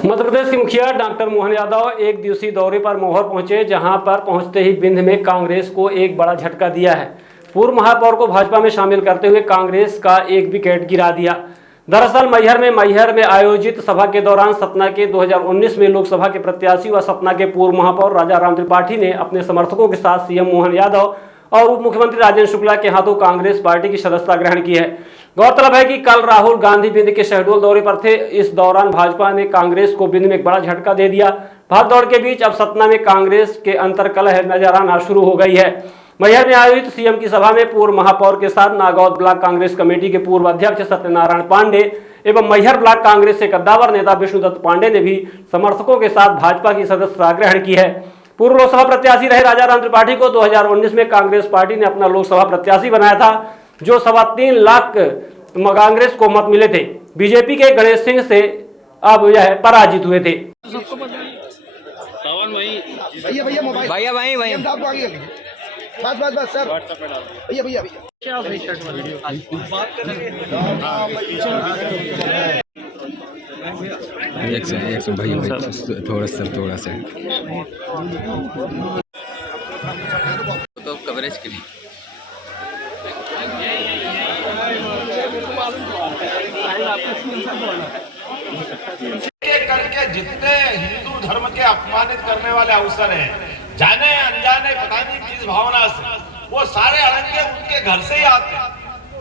मध्य प्रदेश के मुखिया डॉक्टर मोहन यादव एक दिवसीय दौरे पर मोहर पहुंचे, जहां पर पहुंचते ही बिंद में कांग्रेस को एक बड़ा झटका दिया है। पूर्व महापौर को भाजपा में शामिल करते हुए कांग्रेस का एक विकेट गिरा दिया। दरअसल मैहर में आयोजित सभा के दौरान सतना के 2019 में लोकसभा के प्रत्याशी व सतना के पूर्व महापौर राजा राम त्रिपाठी ने अपने समर्थकों के साथ सीएम मोहन यादव और उप मुख्यमंत्री राजेंद्र शुक्ला के हाथों कांग्रेस पार्टी की सदस्यता ग्रहण की है। गौरतलब है कि कल राहुल गांधी बिंद के शहडोल दौरे पर थे। इस दौरान भाजपा ने कांग्रेस को बिंद में एक बड़ा झटका दे दिया। भाग दौड़ के बीच अब सतना में कांग्रेस के अंतर्कलह नजर आना शुरू हो गई है। मैहर में आयोजित सीएम की सभा में पूर्व महापौर के साथ नागौद ब्लॉक कांग्रेस कमेटी के पूर्व अध्यक्ष सत्यनारायण पांडे एवं मैहर ब्लॉक कांग्रेस के कद्दावर नेता विष्णुदत्त पांडे ने भी समर्थकों के साथ भाजपा की सदस्यता ग्रहण की है। पूर्व लोकसभा प्रत्याशी रहे राजा राम त्रिपाठी को 2019 में कांग्रेस पार्टी ने अपना लोकसभा प्रत्याशी बनाया था, जो 3.25 लाख कांग्रेस को मत मिले थे। बीजेपी के गणेश सिंह से अब यह पराजित हुए थे। बस सर भैया एक सौ भैया थोड़ा सा तो कवरेज के लिए करके जितने हिंदू धर्म के अपमानित करने वाले अवसर हैं, जाने अनजाने पता नहीं किस भावना से, वो सारे अड़ंगे उनके घर से ही आते हैं।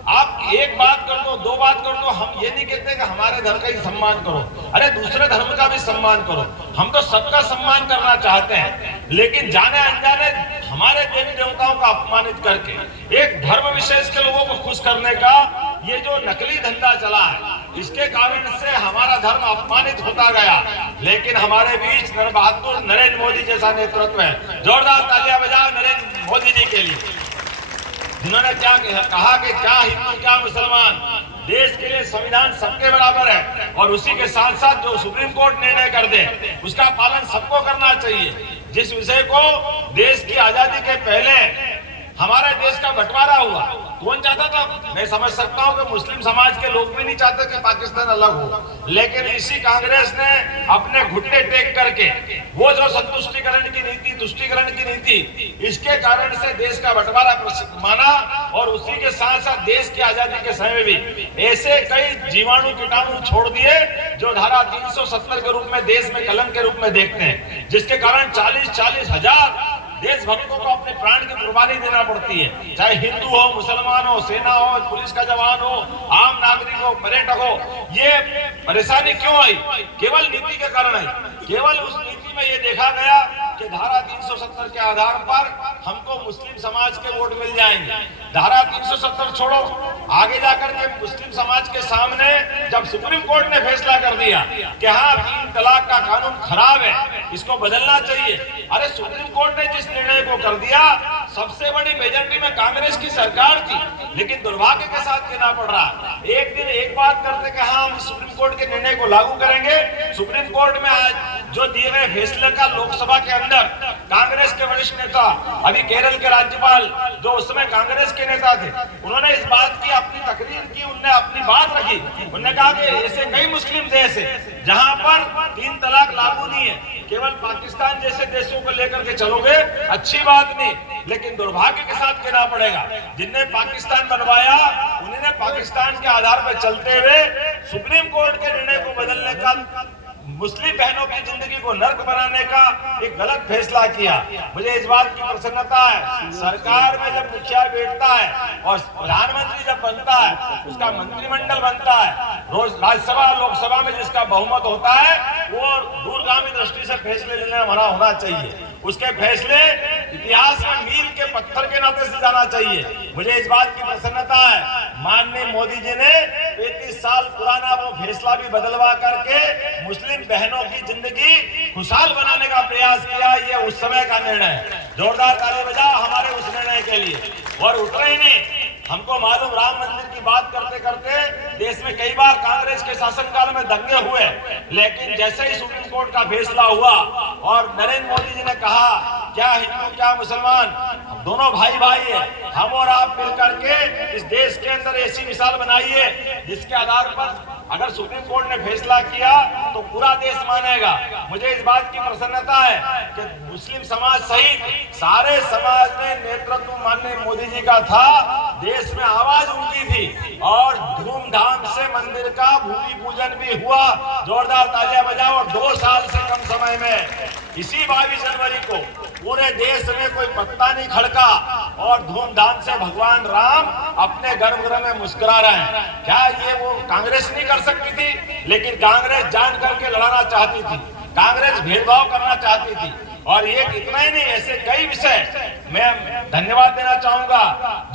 आप एक बात कर दो, दो बात कर दो, हम ये नहीं कहते कि हमारे धर्म का ही सम्मान करो, अरे दूसरे धर्म का भी सम्मान करो। हम तो सबका सम्मान करना चाहते हैं, लेकिन जाने अनजाने हमारे देवी देवताओं का अपमानित करके एक धर्म विशेष के लोगों को खुश करने का ये जो नकली धंधा चला है, इसके कारण से हमारा धर्म अपमानित होता गया। लेकिन हमारे बीच बहादुर नरेंद्र मोदी जैसा नेतृत्व है। जोरदार तालियां बजाओ नरेंद्र मोदी जी के लिए, जिन्होंने क्या कहा कि क्या हिंदू क्या मुसलमान, देश के लिए संविधान सबके बराबर है और उसी के साथ साथ जो सुप्रीम कोर्ट निर्णय कर दे उसका पालन सबको करना चाहिए। जिस विषय को देश की आजादी के पहले हमारे देश का बंटवारा हुआ, कौन चाहता था? मैं समझ सकता हूं कि मुस्लिम समाज के लोग भी नहीं चाहते कि पाकिस्तान अलग हो, लेकिन इसी कांग्रेस ने अपने घुटने टेक करके वो जो संतुष्टिकरण की नीति, तुष्टिकरण की नीति, इसके कारण से देश का बंटवारा माना और उसी के साथ साथ देश की आजादी के समय में भी ऐसे कई जीवाणु कीटाणु छोड़ दिए जो धारा 370 के रूप में देश में कलंक के रूप में देखते हैं, जिसके कारण 40-40 हजार देशभक्तों को अपने प्राण की कुर्बानी देना पड़ती है। चाहे हिंदू हो, मुसलमान हो, सेना हो, पुलिस का जवान हो, आम नागरिक हो, पर्यटक हो। ये परेशानी क्यों आई? केवल नीति के कारण आई। केवल उस नीति में ये देखा गया कि धारा 370 के आधार पर हमको मुस्लिम समाज के वोट मिल जाएंगे। धारा 370 छोड़ो, आगे जाकर के मुस्लिम समाज के सामने जब सुप्रीम कोर्ट ने फैसला कर दिया कि हाँ 3 तलाक का कानून खराब है, इसको बदलना चाहिए। अरे सुप्रीम कोर्ट ने जिस निर्णय को कर दिया, सबसे बड़ी मेजॉरिटी में कांग्रेस की सरकार थी, लेकिन दुर्भाग्य के साथ कहना पड़ रहा, एक दिन एक बात करते कि हाँ हम सुप्रीम कोर्ट के निर्णय को लागू करेंगे। सुप्रीम कोर्ट में आज जो दिए गए फैसले का लोकसभा के अंदर कांग्रेस के वरिष्ठ नेता, अभी केरल के राज्यपाल जो उस समय कांग्रेस के नेता थे, उन्होंने इस बात की अपनी तकरीर की, उन्होंने अपनी बात रखी। उन्होंने कहा कि ऐसे कई मुस्लिम देश है जहां पर 3 तलाक लागू नहीं है, केवल पाकिस्तान जैसे देशों को लेकर के चलोगे अच्छी बात नहीं, लेकिन दुर्भाग्य के साथ कहना पड़ेगा जिनने पाकिस्तान बनवाया उन्होंने पाकिस्तान के आधार पर चलते हुए सुप्रीम कोर्ट के निर्णय को बदलने का, मुस्लिम बहनों की जिंदगी को नर्क बनाने का एक गलत फैसला किया। मुझे इस बात की प्रसन्नता है, सरकार में जब मुखिया बैठता है और प्रधानमंत्री जब बनता है, उसका मंत्रिमंडल बनता है, रोज राज्यसभा लोकसभा में जिसका बहुमत होता है, वो दूरगामी दृष्टि से फैसले लेने वाला होना चाहिए। उसके फैसले इतिहास में मील के पत्थर के नाते से जाना चाहिए। मुझे इस बात की प्रसन्नता है, माननीय मोदी जी ने 35 साल पुराना वो फैसला भी बदलवा करके मुस्लिम बहनों की जिंदगी खुशहाल बनाने का प्रयास किया। ये उस समय का निर्णय है। जोरदार ताली बजाओ हमारे उस निर्णय के लिए। और उतरे ही नहीं, हमको मालूम राम मंदिर की बात करते करते देश में कई बार कांग्रेस के शासनकाल में दंगे हुए, लेकिन जैसे ही सुप्रीम कोर्ट का फैसला हुआ और नरेंद्र मोदी जी ने कहा क्या हिंदू क्या मुसलमान, दोनों भाई भाई है, हम और आप मिलकर के इस देश के अंदर ऐसी मिसाल बनाइए जिसके आधार पर अगर सुप्रीम कोर्ट ने फैसला किया तो पूरा देश मानेगा। मुझे इस बात की प्रसन्नता है कि मुस्लिम समाज सहित सारे समाज में नेतृत्व माननीय मोदी जी का था, देश में आवाज उनकी थी और धूमधाम से मंदिर का भूमि पूजन भी हुआ। जोरदार तालियां बजाओ। और 2 साल से कम समय में इसी 22 जनवरी को पूरे देश में कोई पत्ता नहीं खड़का और धूमधाम से भगवान राम अपने गर्भगृह में मुस्कुरा रहे हैं। क्या ये वो कांग्रेस नहीं कर सकती थी? लेकिन कांग्रेस जान करके लड़ाना चाहती थी, कांग्रेस भेदभाव करना चाहती थी। और ये इतना ही नहीं, ऐसे कई विषय मैं धन्यवाद देना चाहूंगा।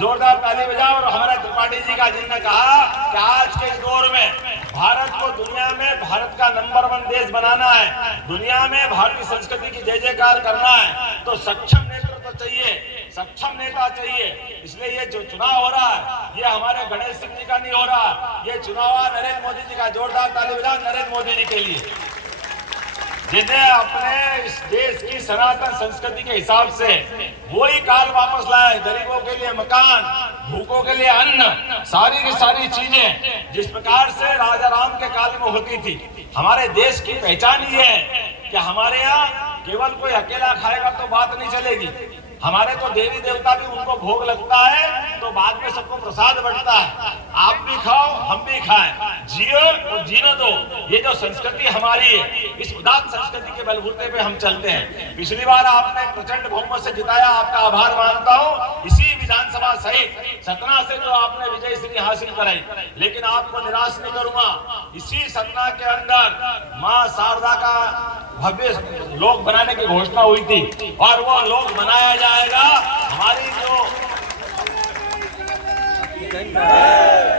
जोरदार ताली बजाओ। और हमारे त्रिपाठी जी का, जिनने कहा कि आज के इस दौर में भारत को दुनिया में भारत का नंबर 1 देश बनाना है, दुनिया में भारतीय संस्कृति की जय जयकार करना है, तो सक्षम नेतृत्व चाहिए, सक्षम नेता चाहिए। इसलिए ये जो चुनाव हो रहा है ये हमारे गणेश सिंह जी का नहीं हो रहा, ये चुनाव नरेंद्र मोदी जी का। जोरदार ताली बजाओ नरेंद्र मोदी जी के लिए, जिन्हें अपने इस देश की सनातन संस्कृति के हिसाब से वही काल वापस लाए। गरीबों के लिए मकान, भूखों के लिए अन्न, सारी की सारी चीजें जिस प्रकार से राजा राम के काल में होती थी। हमारे देश की पहचान ये है कि हमारे यहाँ केवल कोई अकेला खाएगा तो बात नहीं चलेगी। हमारे तो देवी देवता भी उनको भोग लगता है तो बाद में सबको प्रसाद बढ़ता है। आप भी खाओ, हम भी खाएं, जियो और जीने दो। ये जो संस्कृति हमारी है, इस उदात्त संस्कृति के बलबूते पे हम चलते हैं। पिछली बार आपने प्रचंड बहुमत से जिताया, आपका आभार मानता हूँ। इसी विधानसभा सहित सतना से जो आपने विजय श्री हासिल कराई, लेकिन आपको निराश नहीं करूंगा। इसी सतना के अंदर माँ शारदा का भव्य लोक बनाने की घोषणा हुई थी और वो लोक बनाया जाएगा। हमारी जो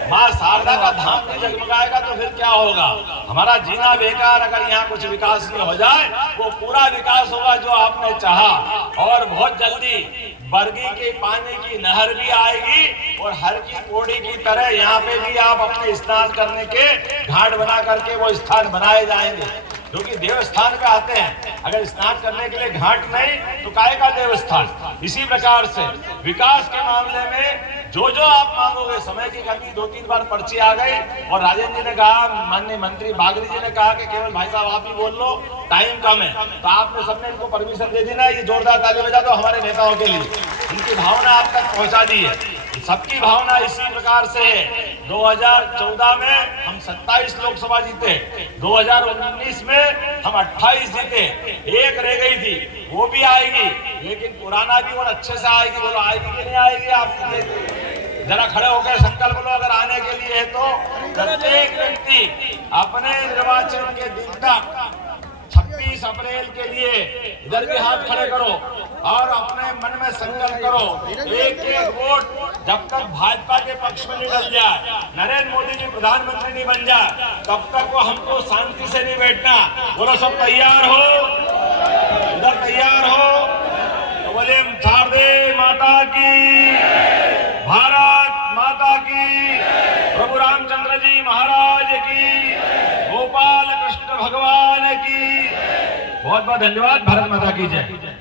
माँ शारदा का धाम नहीं जगमगाएगा तो फिर क्या होगा? हमारा जीना बेकार। अगर यहाँ कुछ विकास नहीं हो जाए, वो पूरा विकास होगा जो आपने चाहा। और बहुत जल्दी बरगी के पानी की नहर भी आएगी और हर की पौड़ी की तरह यहाँ पे भी आप अपने स्नान करने के घाट बना करके वो स्थान बनाए जाएंगे। क्योंकि देवस्थान पे आते हैं, अगर स्नान करने के लिए घाट नहीं तो काहे का देवस्थान। इसी प्रकार से विकास के मामले में जो जो आप मांगोगे, समय की कमी, 2-3 बार पर्ची आ गई और राजेंद्र जी ने कहा, माननीय मंत्री बागरी जी ने कहा कि केवल भाई साहब आप ही बोल लो, टाइम कम है, तो आपने सबने इनको परमिशन दे दी ना। ये जोरदार ताली बजा दो हमारे नेताओं के लिए, इनकी भावना आप तक पहुंचा दी है। सबकी भावना इसी प्रकार से है। 2014 में हम 27 लोकसभा जीते, 2019 में हम 28 जीते, एक रह गई थी, वो भी आएगी, लेकिन पुराना भी और अच्छे से आएगी। बोलो आएगी कि नहीं आएगी? आप जरा खड़े होकर संकल्प लो। अगर आने के लिए है तो प्रत्येक व्यक्ति अपने निर्वाचन के दिन तक 26 अप्रैल के लिए इधर भी हाथ खड़े करो और अपने मन में संकल्प करो, एक एक वोट जब तक भाजपा के पक्ष में नहीं डल जाए, नरेंद्र मोदी जी प्रधानमंत्री नहीं बन जाए, तब तक वो हमको शांति से नहीं बैठना। बोलो सब तैयार हो? इधर तैयार हो तो बोले शारदे माता की, भारत माता की, प्रभु रामचंद्र जी महाराज की, गोपाल कृष्ण भगवान की। बहुत बहुत धन्यवाद। भारत माता की जय।